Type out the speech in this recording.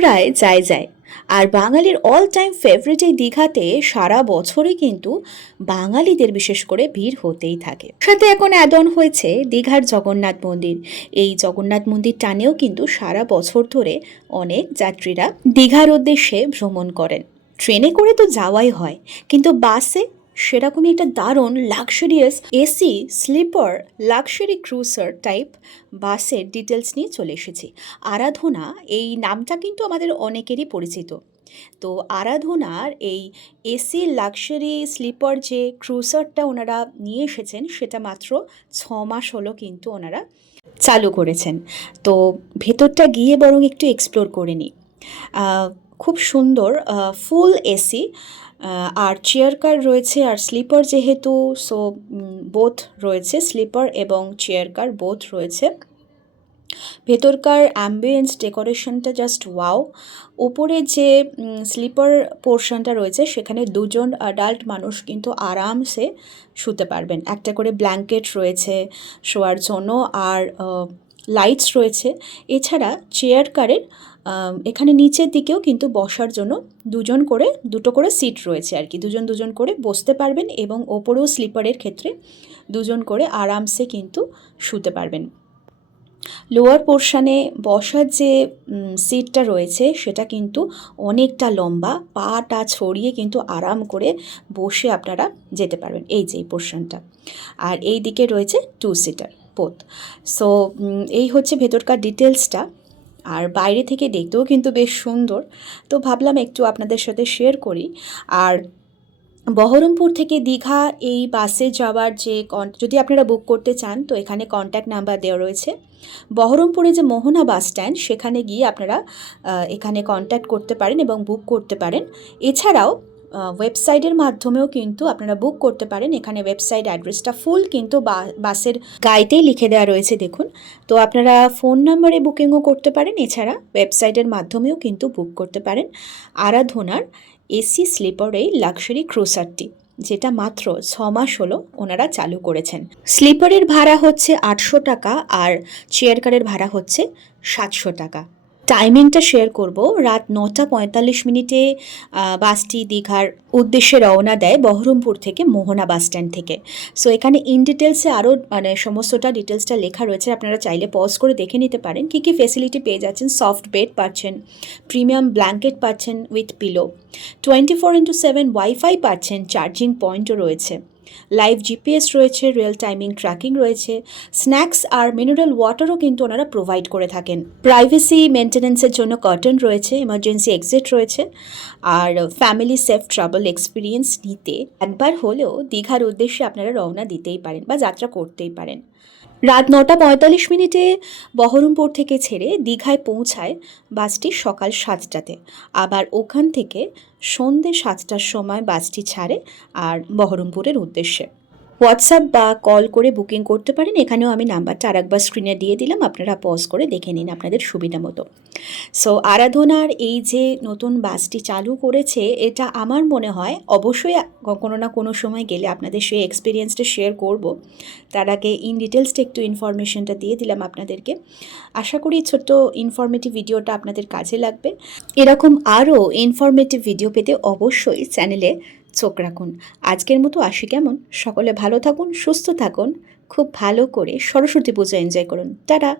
প্রায় যায় যায়। আর বাঙালির অল টাইম ফেভারিট এই দীঘাতে সারা বছরই কিন্তু বাঙালিদের বিশেষ করে ভিড় হতেই থাকে। সাথে এখন অ্যাড অন হয়েছে দীঘার জগন্নাথ মন্দির। এই জগন্নাথ মন্দির টানেও কিন্তু সারা বছর ধরে অনেক যাত্রীরা দীঘার উদ্দেশ্যে ভ্রমণ করেন। ট্রেনে করে তো যাওয়াই হয়, কিন্তু বাসে সেরকমই একটা দারুণ luxurious AC sleeper luxury cruiser type বাসের ডিটেলস নিয়ে চলে এসেছি। আরাধনা এই নামটা কিন্তু আমাদের অনেকেরই পরিচিত। তো আরাধনার এই এসি লাক্সারি স্লিপার যে ক্রুজারটা ওনারা নিয়ে এসেছেন সেটা মাত্র 6 মাস হলো কিন্তু ওনারা চালু করেছেন। তো ভেতরটা গিয়ে বরং একটু এক্সপ্লোর করে নিই। খুব সুন্দর, ফুল এসি, আর চেয়ার কার রয়েছে, আর স্লিপার যেহেতু, সো বোথ রয়েছে, স্লিপার এবং চেয়ার কার বোথ রয়েছে। ভেতরকার অ্যাম্বিয়েন্স ডেকোরেশনটা জাস্ট ওয়াও। ওপরে যে স্লিপার পোর্শনটা রয়েছে সেখানে দুজন অ্যাডাল্ট মানুষ কিন্তু আরামসে শুতে পারবেন। একটা করে ব্ল্যাঙ্কেট রয়েছে শোয়ার জন্য, আর লাইটস রয়েছে। এছাড়া চেয়ার কারের এখানে নিচের দিকেও কিন্তু বসার জন্য দুটো করে সিট রয়েছে আর কি, দুজন দুজন করে বসতে পারবেন, এবং ওপরেও স্লিপারের ক্ষেত্রে দুজন করে আরামসে কিন্তু শুতে পারবেন। লোয়ার পোর্শনে বসার যে সিটটা রয়েছে সেটা কিন্তু অনেকটা লম্বা, পাটা ছড়িয়ে কিন্তু আরাম করে বসে আপনারা যেতে পারবেন, এই যে এই পোর্শনটা। আর এই দিকে রয়েছে 2 সিটার বোথ। সো এই হচ্ছে ভেতরকার ডিটেলসটা। আর বাইরে থেকে দেখতেও কিন্তু বেশ সুন্দর, তো ভাবলাম একটু আপনাদের সাথে শেয়ার করি। আর বহরমপুর থেকে দীঘা এই বাসে যাওয়ার যে যদি আপনারা বুক করতে চান তো এখানে কন্ট্যাক্ট নাম্বার দেওয়া রয়েছে। বহরমপুরে যে মোহনা বাস স্ট্যান্ড সেখানে গিয়ে আপনারা এখানে কন্ট্যাক্ট করতে পারেন এবং বুক করতে পারেন। এছাড়াও ওয়েবসাইটের মাধ্যমেও কিন্তু আপনারা বুক করতে পারেন। এখানে ওয়েবসাইট অ্যাড্রেসটা ফুল কিন্তু বাসের গাইতেই লিখে দেওয়া রয়েছে, দেখুন। তো আপনারা ফোন নাম্বারে বুকিংও করতে পারেন, এছাড়া ওয়েবসাইটের মাধ্যমেও কিন্তু বুক করতে পারেন আরাধনার এসি স্লিপার এই লাক্সারি ক্রুজারটি, যেটা মাত্র 6 মাস হলো ওনারা চালু করেছেন। স্লিপারের ভাড়া হচ্ছে 800 টাকা, আর চেয়ার কারের ভাড়া হচ্ছে 700 টাকা। টাইমিংটা শেয়ার করব। রাত 9:45 বাসটি দীঘার উদ্দেশ্যে রওনা দেয় বহরমপুর থেকে মোহনা বাস স্ট্যান্ড থেকে। সো এখানে ইন ডিটেলসে আরও সমস্তটা ডিটেলসটা লেখা রয়েছে, আপনারা চাইলে পজ করে দেখে নিতে পারেন কী কী ফেসিলিটি পেয়ে যাচ্ছেন। সফট বেড পাচ্ছেন, প্রিমিয়াম ব্ল্যাঙ্কেট পাচ্ছেন উইথ পিলো, 24/7 ওয়াইফাই পাচ্ছেন, চার্জিং পয়েন্টও রয়েছে, লাইভ জিপিএস রয়েছে, রিয়েল টাইমিং ট্র্যাকিং রয়েছে, স্ন্যাক্স আর মিনারেল ওয়াটারও কিন্তু ওনারা প্রোভাইড করে থাকেন। প্রাইভেসি মেনটেন্যান্সের জন্য কার্টেন রয়েছে, এমার্জেন্সি এক্সিট রয়েছে, আর ফ্যামিলি সেফ ট্রাভেল এক্সপিরিয়েন্স নিতে একবার হলেও দীঘার উদ্দেশ্যে আপনারা রওনা দিতেই পারেন বা যাত্রা করতেই পারেন। রাত 9:45 বহরমপুর থেকে ছেড়ে দীঘায় পৌঁছায় বাসটি সকাল 7টাতে। আবার ওখান থেকে সন্ধ্যে 7টার সময় বাসটি ছাড়ে আর বহরমপুরের উদ্দেশ্যে। হোয়াটসঅ্যাপ বা কল করে বুকিং করতে পারেন। এখানেও আমি নাম্বারটা আরেকবার স্ক্রিনে দিয়ে দিলাম, আপনারা পজ করে দেখে নিন আপনাদের সুবিধা মতো। সো আরাধনার এই যে নতুন বাসটি চালু করেছে, এটা আমার মনে হয় অবশ্যই কোনো না কোনো সময় গেলে আপনাদের সেই এক্সপিরিয়েন্সটা শেয়ার করব। তার আগে ইন ডিটেলসটা একটু ইনফরমেশনটা দিয়ে দিলাম আপনাদেরকে। আশা করি ছোট্ট ইনফরমেটিভ ভিডিওটা আপনাদের কাজে লাগবে। এরকম আরও ইনফরমেটিভ ভিডিও পেতে অবশ্যই চ্যানেলে চোখ রাখুন। আজকের মতো আসি, কেমন? সকলে ভালো থাকুন, সুস্থ থাকুন, খুব ভালো করে সরস্বতী পুজো এনজয় করুন। টাটা।